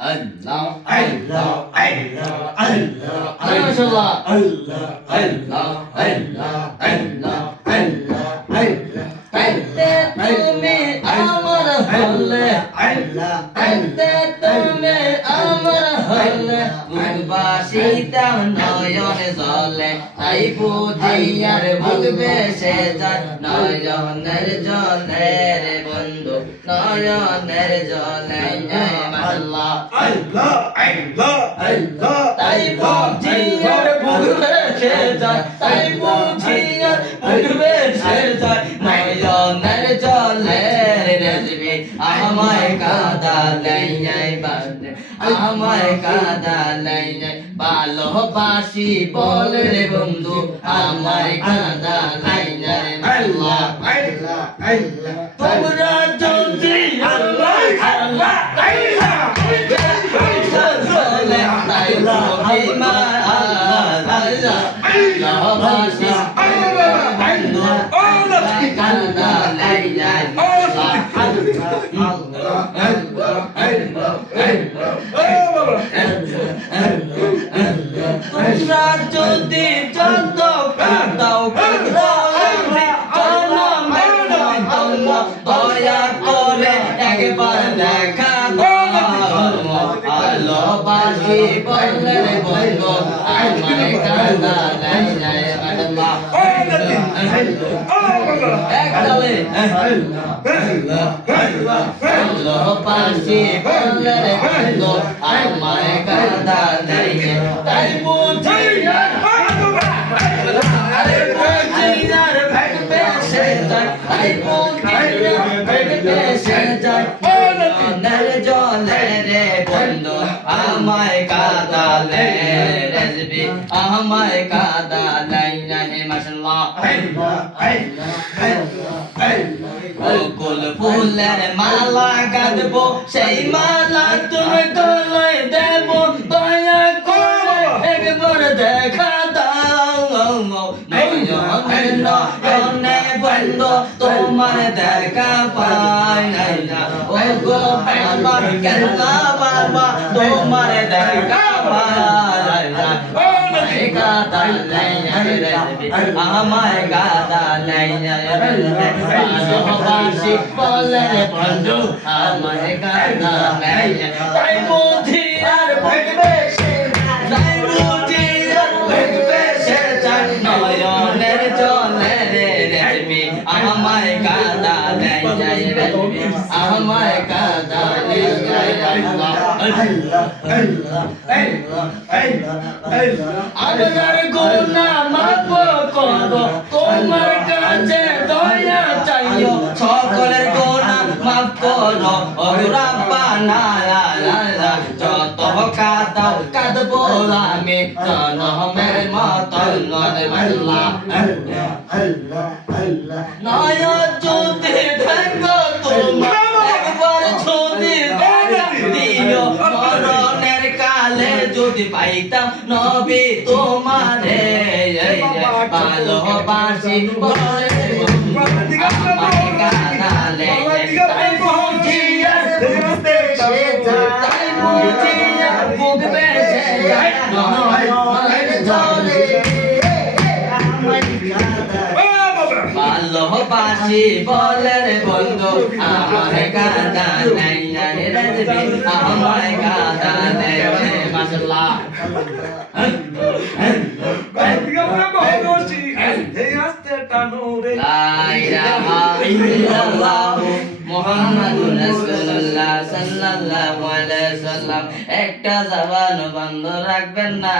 আল্লাহ আল্লাহ আল্লাহ আল্লাহ মাশাআল্লাহ আল্লাহ আল্লাহ আল্লাহ আল্লাহ আল্লাহ আল্লাহ তুমি আমার হলে আল্লাহ তুমি আমার হলে বাসিতাম নয়নে জলে তাই বুঝিয়ার ভুগবে সে যায় নয়নের জলে রে বন্ধু নয়নের জলে আল্লাহ আল্লাহ আল্লাহ আল্লাহ তাই বুঝিয়ার ভুগবে সে যায় তাই বুঝিয়ার ভুগবে সে যায় নয়নের জলে রেজবি আমায় কাদা লাইয়াই বানে আমায় কাদা লাইয়াই ভালোবাসি বলে রে বন্ধু আমায় কাদা লাইয়াই আল্লাহ আল্লাহ আল্লাহ তোমরা যদি আল্লাহ আল্লাহ আল্লাহ তাই মহিমা আল্লাহ ভালোবাসি বন্ধু আমায় কাদা লাইয়াই তোমরা যদি যত কাঁদাও দয়া করে একবার দেখা ভালোবাসি বললে বলবো আমায় কাঁদা লাইলাই আল্লাহ একদলে ভালোবাসি বললে বলবো আমায় কাঁদা লাইলাই তাই বুঝি আরে বুঝিয়ার ভাগবে সে যায় তাই বুঝিয়ার ভাগবে সে যায় নর জলে রে বন্ধু আমায় কাদালে রেজবি আমায় কাদালাই নাহি মাশাআল্লাহ গোকুল ফুলের মালা গাঁথবো সেই মালা তুমি গলায় দেবো দয়া করে একবার দেখা দাও নয়নে বন্ধ তোমার দেখা পাই না ও গো বাবা কেল্লা বাবা তোমার দেখা পাই না কাদা আমায় কাদা ভালোবাসি বলে বন্ধু আমায় কাদা তাই বুঝি আর ভুগবে সে তাই বুঝি আর ভুগবে সে নয়নের জলে রে রেজবি আমায় কাদা রেজবি আমায় কাদা আল্লাহ আল্লাহ আল্লাহ আমার গুনাহ মাফ করো তোমার কাছে দয়া চাইও সকলের গুনাহ মাফ করো ও রাব্বানা যত কাঁদাও কাঁদবো আমি জনমের মতন আল্লাহ নয় যদি ঢাঙ্গো তোমার একবার যদি দিও মরণের কালে যদি পাইতাম নবী তোমারে ভালোবাসি বলে আমায় কাঁদালে তাই বুঝিয়া ভুগবে সে তাই বুঝিয়া ভুগবে সে নয়নের জলে ভালোবাসি বলে রে বন্ধু আমায় কাঁদা নাই রেজবি আমায় কাঁদা নাই মাশাআল্লাহ লা ইলাহা ইল্লাল্লাহ মুহাম্মাদুর রাসূলুল্লাহ সাল্লাল্লাহু আলাইহি সাল্লাম একটা জবান বন্ধ রাখবেন না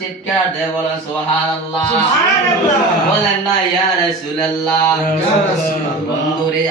চিৎকার দিয়ে বলেন সুবহানাল্লাহ সুবহানাল্লাহ বলেন না ইয়া রাসূলুল্লাহ বন্ধুরে